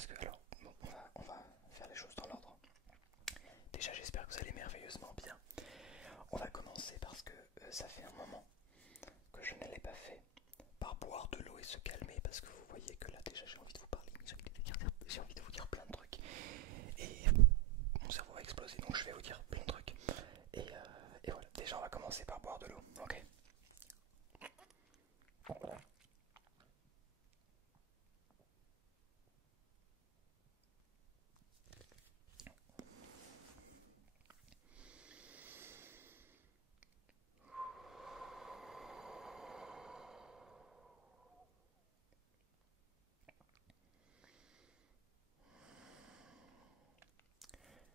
parce que alors bon, on va faire les choses dans l'ordre. Déjà j'espère que vous allez merveilleusement bien. On va commencer parce que ça fait un moment que je ne l'ai pas fait, par boire de l'eau et se calmer, parce que vous voyez que là déjà j'ai envie de vous parler, j'ai envie de vous dire plein de trucs et mon cerveau va exploser, donc je vais vous dire plein de trucs et voilà. Déjà on va commencer par boire de l'eau, ok? Voilà.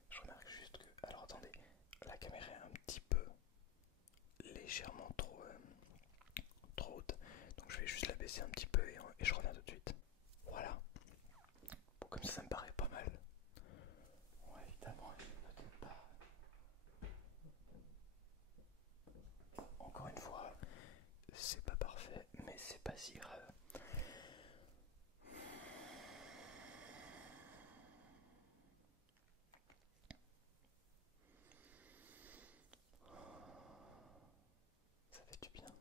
Je remarque juste que, alors attendez, la caméra est un petit peu légèrement trop haute, donc je vais juste la baisser un petit peu et je reviens tout de suite. Voilà, bon, comme ça me paraît pas mal. Ouais, évidemment, peut-être pas. Encore une fois, c'est pas parfait, mais c'est pas si grave. Ça fait du bien.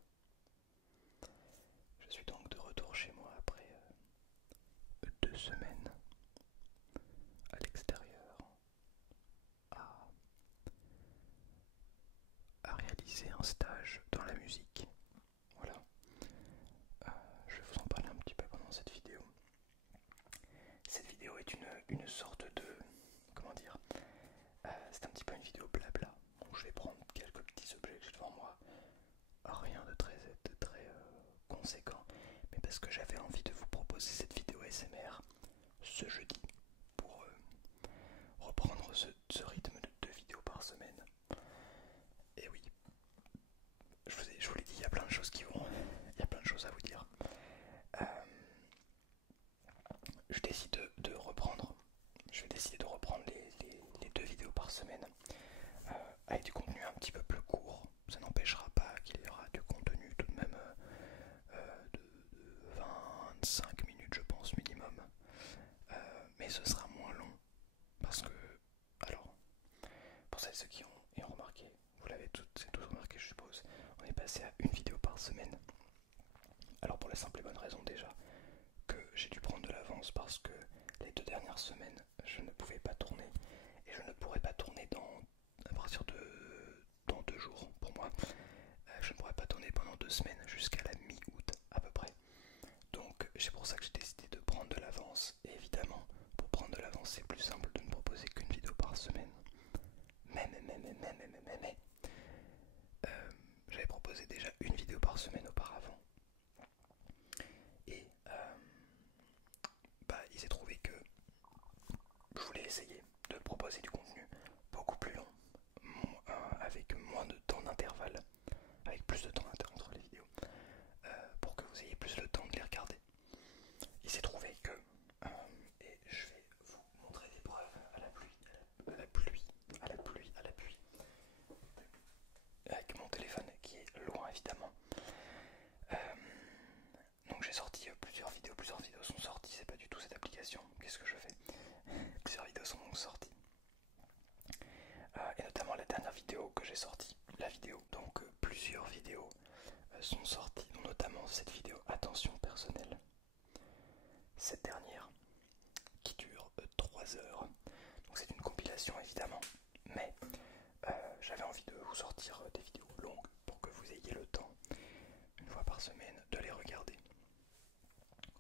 Je suis donc de retour chez moi après 2 semaines à l'extérieur à, à réaliser un stage dans la musique. Voilà. Je vais vous en parler un petit peu pendant cette vidéo. Cette vidéo est une sorte de... Comment dire, c'est un petit peu une vidéo blabla. Donc je vais prendre quelques petits objets que j'ai devant moi. Rien de très conséquent. Mais parce que j'avais envie de vous proposer cette vidéo SMR ce jeudi. Pour reprendre ce rythme de 2 vidéos par semaine. Et oui, je vous l'ai dit, il y a plein de choses qui vont... Il y a plein de choses à vous dire. Euh, je décide de reprendre. Je vais décider de reprendre les 2 vidéos par semaine avec du contenu un petit peu plus court. Ça n'empêchera pas qu'il y aura du contenu tout de même de 25 minutes je pense minimum. Mais ce sera moins long parce que, alors, pour celles et ceux qui ont remarqué, vous l'avez toutes et tous remarqué je suppose, on est passé à 1 vidéo par semaine. Alors pour la simple et bonne raison déjà que j'ai dû prendre de l'avance parce que les 2 dernières semaines je ne pouvais pas tourner et je ne pourrais pas tourner à partir de dans 2 jours pour moi. Je ne pourrais pas tourner pendant 2 semaines jusqu'à la mi-août à peu près. Donc c'est pour ça que j'ai décidé de prendre de l'avance. Et évidemment, pour prendre de l'avance, c'est plus simple de ne proposer qu'une vidéo par semaine. Mais, j'avais proposé déjà 1 vidéo par semaine auparavant. Et il s'est trouvé que je voulais essayer de proposer du contenu beaucoup plus long, avec moins de temps d'intervalle, avec plus de temps entre les vidéos, pour que vous ayez plus le temps de les regarder. Il s'est trouvé que, et je vais vous montrer des preuves à la pluie, avec mon téléphone qui est loin évidemment. Euh, donc j'ai sorti plusieurs vidéos sont sorties, c'est pas du tout cette application, qu'est-ce que je fais? Plusieurs vidéos sont donc sorties. Et notamment la dernière vidéo que j'ai sortie, la vidéo, donc plusieurs vidéos sont sorties, dont notamment cette vidéo Attention personnelle. Cette dernière qui dure 3 heures. Donc c'est une compilation évidemment, mais j'avais envie de vous sortir des vidéos longues pour que vous ayez le temps, 1 fois par semaine, de les regarder.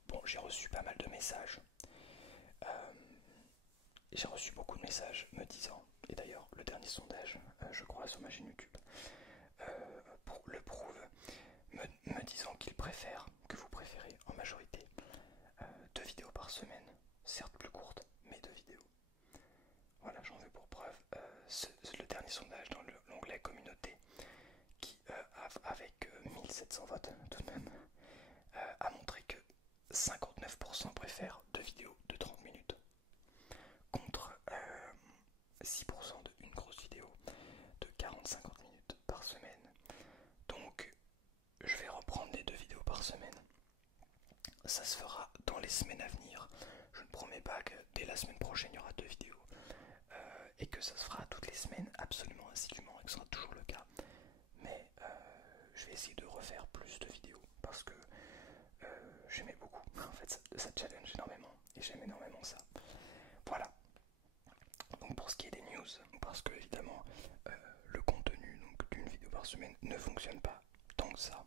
Bon, j'ai reçu pas mal de messages. J'ai reçu beaucoup de messages me disant, et d'ailleurs le dernier sondage, je crois sur ma chaîne YouTube, le prouve, me disant qu'ils préfèrent, que vous préférez en majorité, 2 vidéos par semaine, certes plus courtes, mais 2 vidéos. Voilà, j'en veux pour preuve le dernier sondage dans l'onglet communauté, qui avec 1700 votes tout de même, a montré que 59% préfèrent 2 vidéos de 30 minutes, contre 6% de une grosse vidéo de 40-50 minutes par semaine. Donc je vais reprendre les 2 vidéos par semaine ça se fera dans les semaines à venir. Je ne promets pas que dès la semaine prochaine il y aura 2 vidéos et que ça se fera toutes les semaines absolument assidûment et que ce sera toujours le cas. Mais je vais essayer de refaire plus de vidéos parce que j'aimais beaucoup. En fait, ça challenge énormément et j'aime énormément ça. Voilà. Donc pour ce qui est des news, parce que évidemment le contenu d'une vidéo par semaine ne fonctionne pas tant que ça.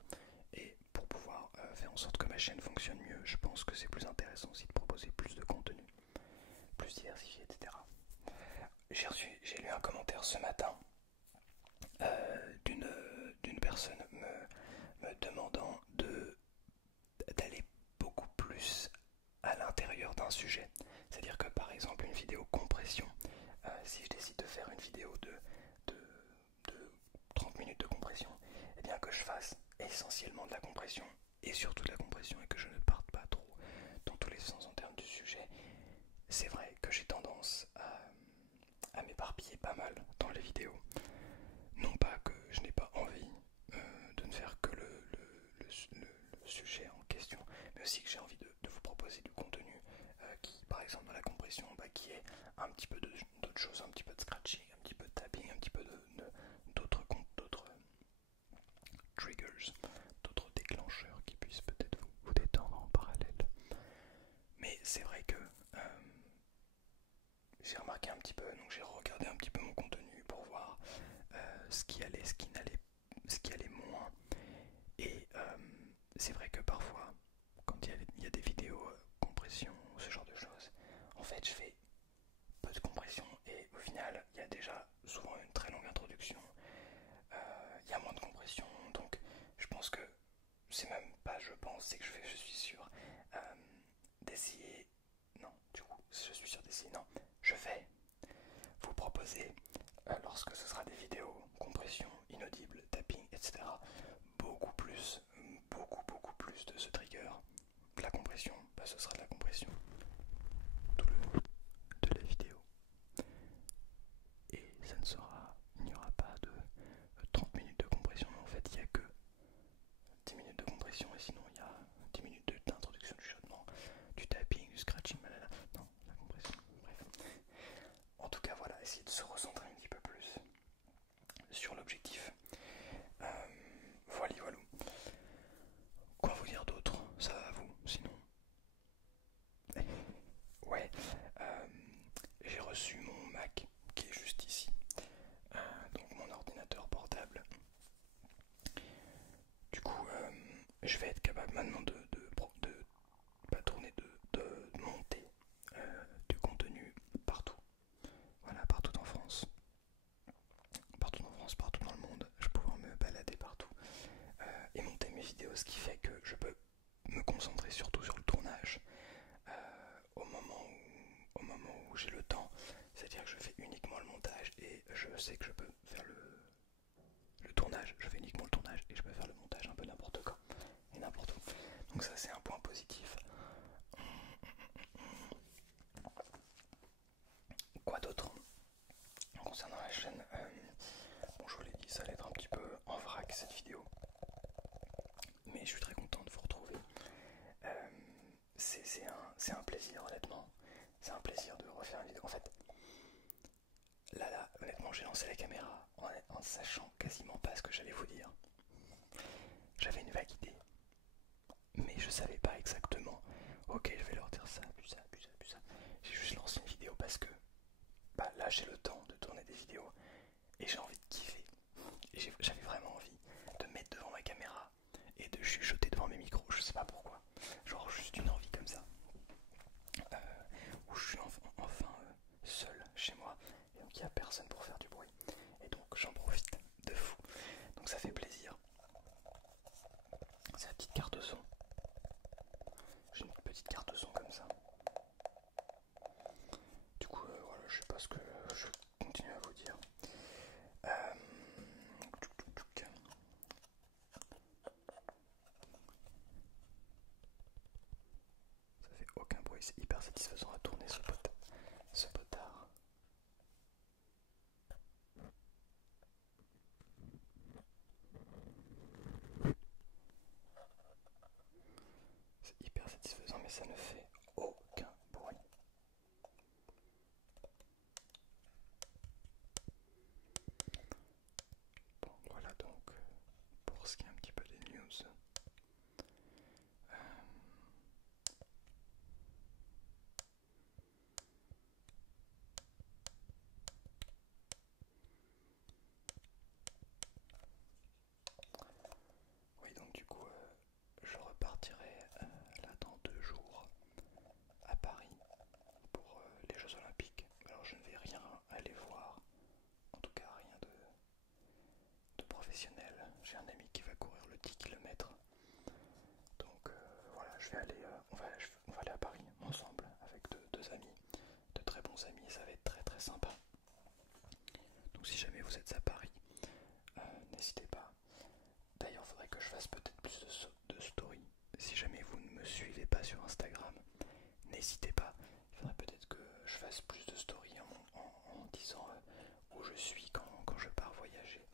Et pour pouvoir faire en sorte que ma chaîne fonctionne mieux, je pense que c'est plus intéressant aussi de proposer plus de contenu, plus diversifié, etc. J'ai lu un commentaire ce matin d'une personne me demandant d'aller beaucoup plus à l'intérieur d'un sujet. C'est-à-dire que par exemple une vidéo compression, si je décide de faire une vidéo de 30 minutes de compression, et bien que je fasse essentiellement de la compression et surtout de la compression et que je ne parte pas trop dans tous les sens en termes du sujet. C'est vrai que j'ai tendance à m'éparpiller pas mal dans les vidéos. Non pas que je n'ai pas envie de ne faire que le sujet en question, mais aussi que j'ai envie de vous proposer du contenu qui, par exemple dans la compression, qui est un petit peu d'autres choses, un petit peu de scratching, un petit peu de tapping, un petit peu d'autres triggers, d'autres déclencheurs qui puissent peut-être vous détendre en parallèle. Mais c'est vrai que j'ai remarqué un petit peu, donc j'ai regardé un petit peu mon contenu pour voir ce qui allait, ce qui allait moins. Et c'est vrai que parfois, quand il y a des vidéos compression, ce genre de choses, en fait je fais peu de compression et au final il y a déjà souvent une très longue introduction, il y a moins de compression, donc je pense que c'est même pas je pense, c'est que je suis sûr d'essayer, non du coup je suis sûr d'essayer, non, je vais vous proposer lorsque ce sera des vidéos compression, inaudible, tapping, etc. Beaucoup plus de ce trigger. De la compression, ce sera de la compression tout le long de la vidéo. Et ça ne sera, il n'y aura pas de 30 minutes de compression, mais en fait il n'y a que 10 minutes de compression et sinon il y a 10 minutes d'introduction du chaudement, du tapping, du scratching, non, la compression, bref. En tout cas voilà, essayez de se recentrer un petit peu plus sur l'objectif. Voilà. Quoi vous dire d'autre? Ça va vous, sinon? Ouais, j'ai reçu mon Mac qui est juste ici, donc mon ordinateur portable. Du coup, je vais être capable maintenant de pas tourner, de monter du contenu partout. Voilà, partout en France. Partout en France, partout dans le monde. Je vais pouvoir me balader partout et monter mes vidéos, ce qui fait que je peux me concentrer surtout sur le tournage au moment où j'ai le temps. C'est-à-dire que je fais uniquement le montage et je sais que je peux faire le tournage. Je fais uniquement le tournage et je peux faire le montage un peu n'importe quand et n'importe où. Donc ça c'est un point positif. Quoi d'autre concernant la chaîne? Bon, je vous l'ai dit, ça allait être un petit peu en vrac cette vidéo, mais je suis très content de vous retrouver. C'est un plaisir, honnêtement. C'est un plaisir de refaire une vidéo. En fait, là, honnêtement, j'ai lancé la caméra en sachant quasiment pas ce que j'allais vous dire. J'avais une vague idée, mais je savais pas exactement. Ok, je vais leur dire ça, puis ça, puis ça, puis ça. J'ai juste lancé une vidéo parce que là, j'ai le temps de tourner des vidéos et j'ai envie de kiffer. Et j'avais vraiment envie de me mettre devant ma caméra et de chuchoter devant mes micros. Je sais pas pourquoi. Genre, juste une envie comme ça. Où je suis enfin seul chez moi et donc il n'y a personne pour faire du bruit et donc j'en profite de fou, donc ça fait plaisir. C'est la petite carte son, j'ai une petite carte son comme ça. Du coup voilà, je sais pas ce que je continue à vous dire. Ça fait aucun bruit, c'est hyper satisfaisant à tourner ce potard. C'est hyper satisfaisant. ça ne fait aucun bruit. Bon, voilà donc pour ce qui est un petit peu des news. Oui, donc du coup, je repartirai là dans 2 jours à Paris pour les Jeux Olympiques. Alors je ne vais rien aller voir, en tout cas rien de professionnel. J'ai un ami qui va courir le 10 km. Donc voilà, je vais aller, on va aller à Paris ensemble avec deux amis, de très bons amis, et ça va être très très sympa. Donc si jamais vous êtes à Paris, n'hésitez pas. D'ailleurs, il faudrait que je fasse peut-être plus de stories. Si jamais vous ne me suivez pas sur Instagram, n'hésitez pas. Il faudrait peut-être que je fasse plus de stories en disant où je suis quand je pars voyager.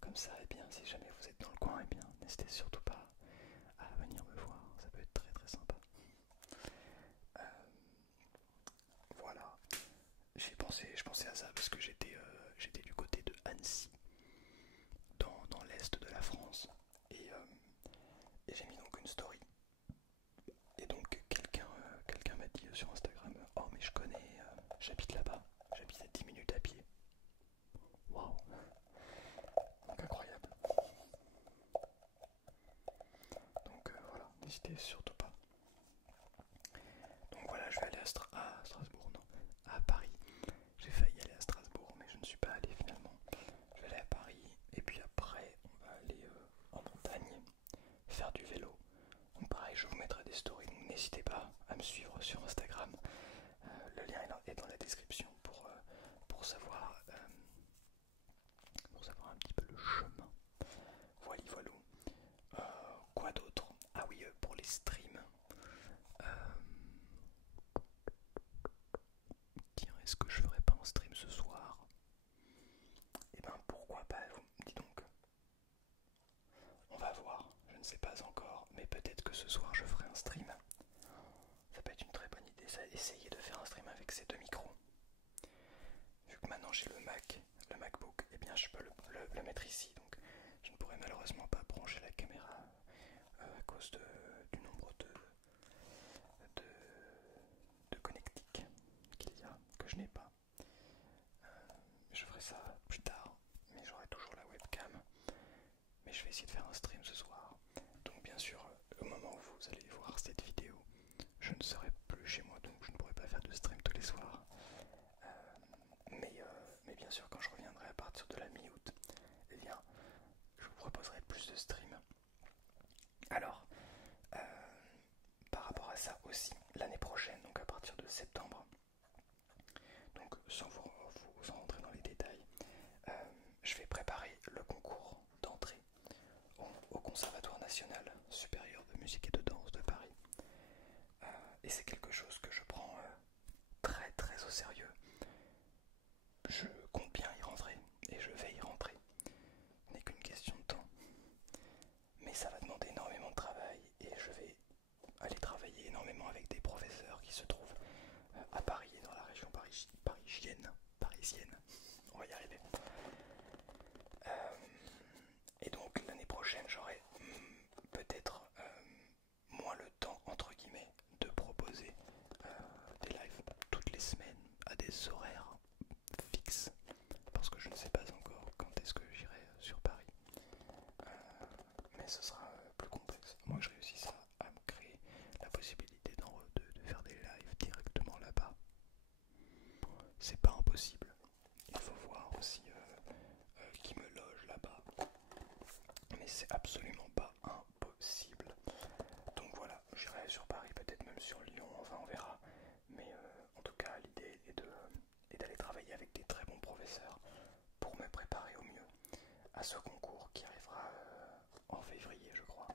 Comme ça, et bien, si jamais vous êtes dans le coin, et bien, n'hésitez surtout pas à venir me voir. Ça peut être très très sympa. Euh, voilà. Je pensais à ça parce que j'étais du côté de Annecy, dans l'est de la France, et j'ai mis donc une story. Et donc quelqu'un m'a dit sur Instagram, oh mais je connais, j'habite là-bas, j'habite à 10 minutes à pied. Waouh, donc incroyable. Donc voilà, n'hésitez surtout pas. Donc voilà, je vais aller à Strasbourg, non, à Paris. J'ai failli aller à Strasbourg, mais je ne suis pas allé finalement. Je vais aller à Paris, et puis après, on va aller en montagne, faire du vélo. Donc pareil, je vous mettrai des stories, donc n'hésitez pas à me suivre sur Instagram. Le lien est dans la description pour savoir un petit peu le chemin. Voilà, voilà. Quoi d'autre? Ah oui, pour les streams. Euh, Tiens, est-ce que je ferais pas un stream ce soir? Eh ben pourquoi pas, dis donc. On va voir, je ne sais pas encore, mais peut-être que ce soir je ferai un stream. Ça peut être une très bonne idée, ça, essayer de faire un stream avec ces 2 micros. Vu que maintenant j'ai le MacBook, eh bien je peux le mettre ici, donc je ne pourrais malheureusement pas brancher la caméra à cause du nombre de, de connectiques qu'il y a, que je n'ai pas. Je ferai ça plus tard, mais j'aurai toujours la webcam. Mais je vais essayer de faire un stream ce soir. Donc bien sûr, au moment où vous allez voir cette vidéo, je ne serai plus chez moi, donc je ne pourrai pas faire de stream tous les soirs. Mais bien sûr, quand je reviendrai à partir de la mi-août, eh bien, je vous proposerai plus de streams. Alors, euh, par rapport à ça aussi, l'année prochaine, donc à partir de septembre, donc sans vous en rentrer dans les détails, je vais préparer le concours d'entrée au Conservatoire national supérieur de musique et de danse de Paris. Et c'est quelque chose que je prends très très au sérieux. Je compte bien y rentrer et je vais y rentrer. Ce n'est qu'une question de temps. Mais ça va demander énormément de travail et je vais aller travailler énormément avec des professeurs qui se trouvent à Paris et dans la région parisienne. On va y arriver. Et donc l'année prochaine j'aurai peut-être moins le temps entre guillemets de proposer des lives toutes les semaines à des horaires fixes parce que je ne sais pas encore quand est-ce que j'irai sur Paris. Mais ce sera plus complexe. Moi je réussis à me créer la possibilité de faire des lives directement là-bas. C'est pas impossible. Il faut voir aussi qui me loge là-bas. Mais c'est absolument pas impossible. Donc voilà, j'irai sur Paris, peut-être même sur Lyon, enfin on verra. Mais en tout cas, l'idée est d'aller travailler avec des très bons professeurs pour me préparer au mieux à ce concours qui arrivera en février, je crois.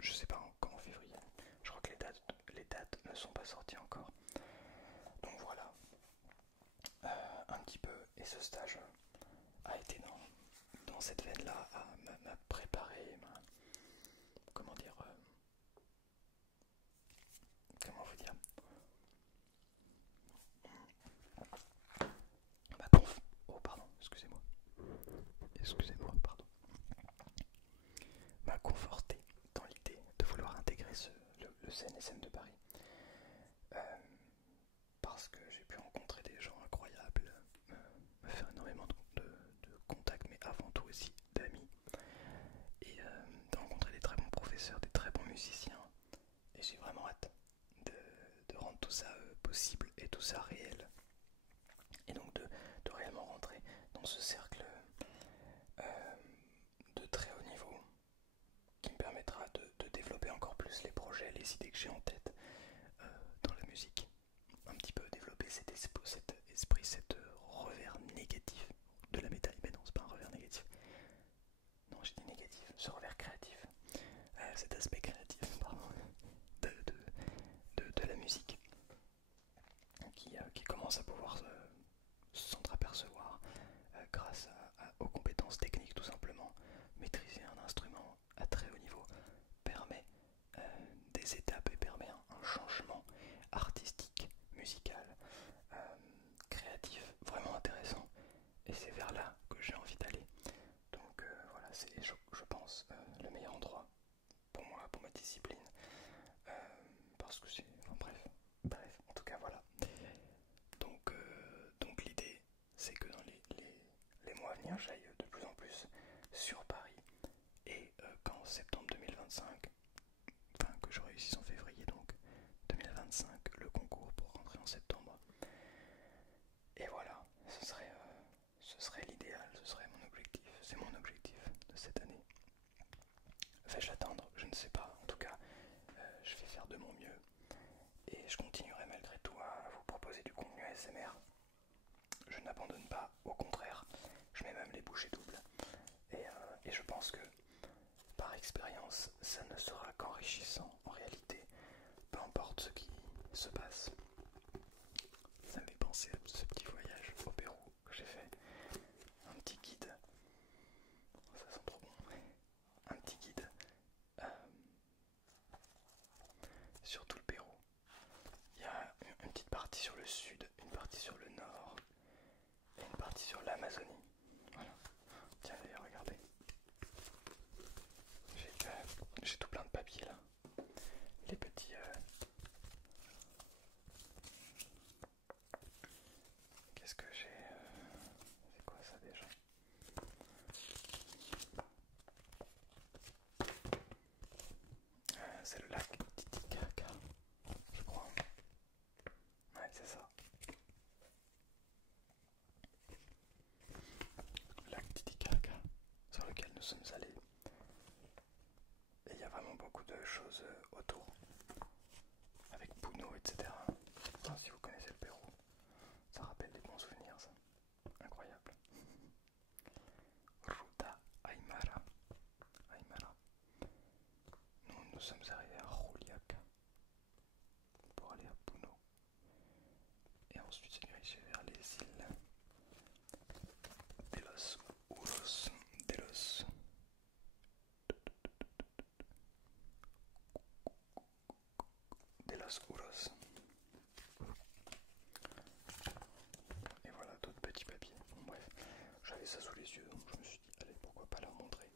Je sais pas quand en février. Je crois que les dates ne sont pas sorties encore. Donc voilà, un petit peu. Et ce stage a été dans cette veine-là, m'a préparé, comment dire, comment vous excusez-moi, pardon, m'a conforté dans l'idée de vouloir intégrer le CNSM de Paris. Euh, Parce que j'ai pu rencontrer des gens incroyables, me faire énormément de contacts, mais avant tout aussi d'amis, et de rencontrer des très bons professeurs, des très bons musiciens, et j'ai vraiment hâte de rendre tout ça possible et tout ça réel, et donc de réellement rentrer dans ce cercle euh, de très haut niveau qui me permettra de développer encore plus les projets, les idées que j'ai en tête dans la musique. Un petit peu développer cet esprit, cet revers négatif de la médaille. Mais non, c'est pas un revers négatif. Non, j'ai dit négatif, ce revers créatif. Cet aspect créatif, pardon, de la musique qui commence à pouvoir s'entreapercevoir grâce aux compétences techniques tout simplement. Maîtriser un instrument à très haut niveau permet des étapes et permet un changement artistique, musical, créatif, vraiment intéressant. Et c'est vers là que j'ai envie d'aller. Donc voilà, c'est je pense le meilleur endroit pour moi, pour ma discipline. Euh, Parce que c'est... Enfin, bref, en tout cas voilà. Donc l'idée, c'est que dans les mois à venir, j'aille de plus en plus sur Paris. Et qu'en septembre 2025, enfin que je réussisse en février donc 2025, le concours pour rentrer en septembre. Et voilà, ce serait l'idéal, ce serait mon objectif, c'est mon objectif de cette année. Vais-je atteindre? Je ne sais pas, en tout cas, je vais faire de mon mieux. Et je continuerai malgré tout à vous proposer du contenu ASMR. Je n'abandonne pas, au contraire, je mets même les bouchées doubles. Et je pense que, par expérience, ça ne sera qu'enrichissant en réalité, peu importe ce qui se passe. Ça me fait penser à ce petit voyage au Pérou que j'ai fait. Un petit guide, ça sent trop bon, un petit guide sur tout le Pérou. Il y a une petite partie sur le sud, une partie sur le nord et une partie sur l'Amazonie. Voilà. Tiens d'ailleurs, regardez. J'ai tout plein de papiers là. Les petits... Qu'est-ce que j'ai C'est quoi ça déjà? C'est le lac Titicaca, je crois. Ouais, c'est ça. Le lac Titicaca, sur lequel nous sommes allés. Et il y a vraiment beaucoup de choses autour. Avec Puno, etc. Enfin, si vous connaissez le Pérou, ça rappelle des bons souvenirs, ça. Incroyable. Ruta Aymara. Aymara. Nous sommes arrivés à Juliaca pour aller à Puno. Et ensuite se diriger vers les îles de los Uros, de los Uros. Et voilà d'autres petits papiers. Bon, bref, j'avais ça sous les yeux donc je me suis dit, allez, pourquoi pas leur montrer.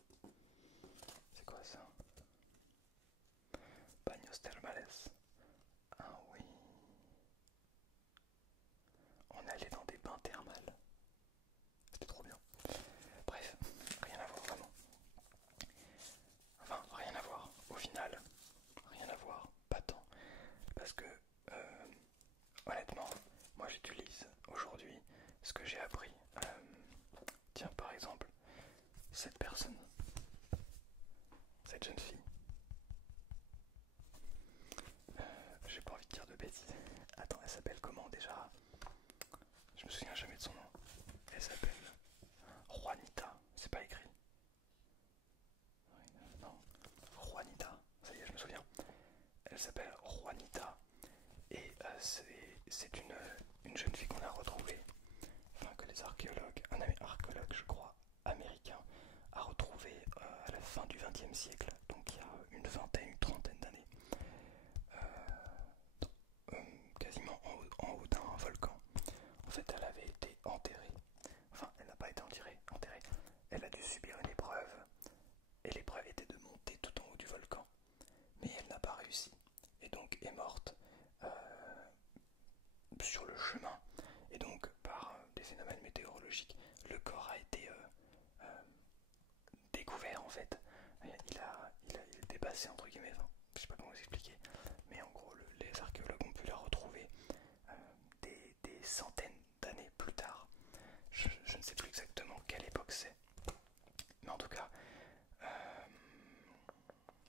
C'est quoi ça? Baños termales. Ah oui. On allait dans des bains thermales. C'était trop bien. Bref, rien à voir vraiment. Enfin, rien à voir. Au final, rien à voir. Pas tant. Parce que, honnêtement, moi j'utilise aujourd'hui ce que j'ai appris. Tiens, par exemple, cette personne, cette jeune fille. J'ai pas envie de dire de bêtises. Attends, elle s'appelle comment déjà? Je me souviens jamais de son nom. Elle s'appelle Juanita. C'est pas écrit. Non, Juanita. Ça y est, je me souviens. Elle s'appelle Juanita. Et c'est une jeune fille qu'on a retrouvée. Enfin, que les archéologues, un archéologue, je crois, américain, a retrouvé à la fin du XXe siècle. Donc il y a une vingtaine, une trentaine d'années. Quasiment en haut d'un volcan. En fait, elle avait été enterrée. Enfin, elle n'a pas été enterrée. Elle a dû archéologique. Le corps a été découvert en fait. Il a été passé entre guillemets, enfin, je sais pas comment vous expliquer, mais en gros les archéologues ont pu la retrouver des centaines d'années plus tard. Je ne sais plus exactement quelle époque c'est, mais en tout cas,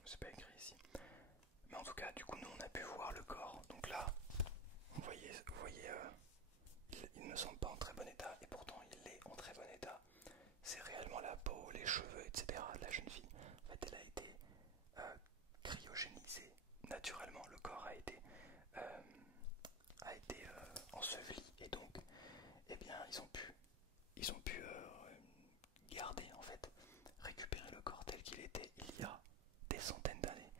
c'est pas écrit ici. Mais en tout cas, du coup, nous on a pu voir le corps. Donc là, vous voyez, il ne semble pas en très bon état, et pourtant il est en très bon état. C'est réellement la peau, les cheveux, etc. de la jeune fille. En fait, elle a été cryogénisée naturellement. Le corps euh, a été enseveli, et donc, eh bien, ils ont pu garder en fait, récupérer le corps tel qu'il était il y a des centaines d'années.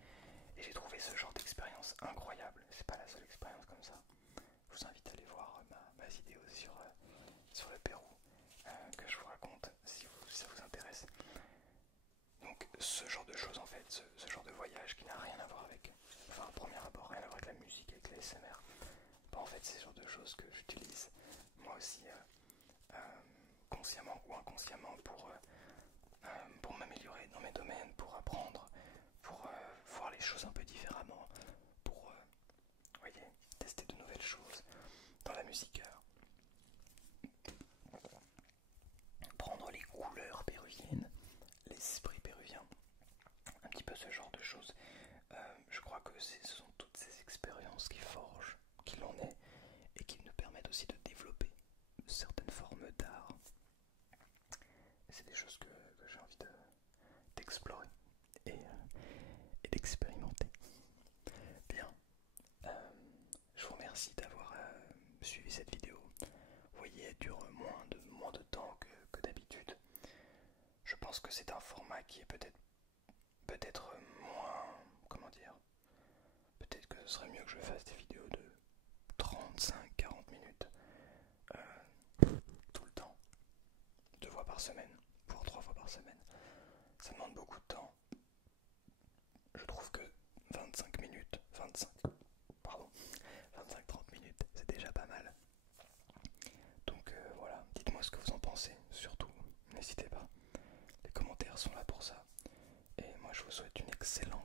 Et j'ai trouvé ce genre d'expérience incroyable. C'est pas la seule expérience comme ça. Je vous invite à aller voir ma vidéo sur le Pérou que je vous raconte si ça vous intéresse. Donc ce genre de choses en fait, ce genre de voyage qui n'a rien à voir avec, enfin au premier abord, rien à voir avec la musique, avec les SMR. Bon, en fait c'est ce genre de choses que j'utilise moi aussi consciemment ou inconsciemment pour m'améliorer dans mes domaines, pour apprendre, pour voir les choses un peu différemment, pour voyez, tester de nouvelles choses dans la musique, prendre les couleurs péruviennes, l'esprit péruvien, un petit peu ce genre de choses. Je crois que ce sont toutes ces expériences qui forgent qui l'on est et qui nous permettent aussi de développer certaines formes d'art. C'est des choses que j'ai envie d'explorer et d'expérimenter. Bien, je vous remercie d'avoir suivi cette vidéo. Vous voyez, elle dure moins de temps que d'habitude. Je pense que c'est un format qui est peut-être moins, comment dire, peut-être que ce serait mieux que je fasse des vidéos de 35-40 minutes tout le temps, 2 fois par semaine, voire 3 fois par semaine. Ça demande beaucoup de temps. Je trouve que 25 minutes, 25-30 minutes, c'est déjà pas mal. Donc voilà, dites-moi ce que vous en pensez, surtout, n'hésitez pas. Les commentaires sont là pour ça. Et moi je vous souhaite une excellente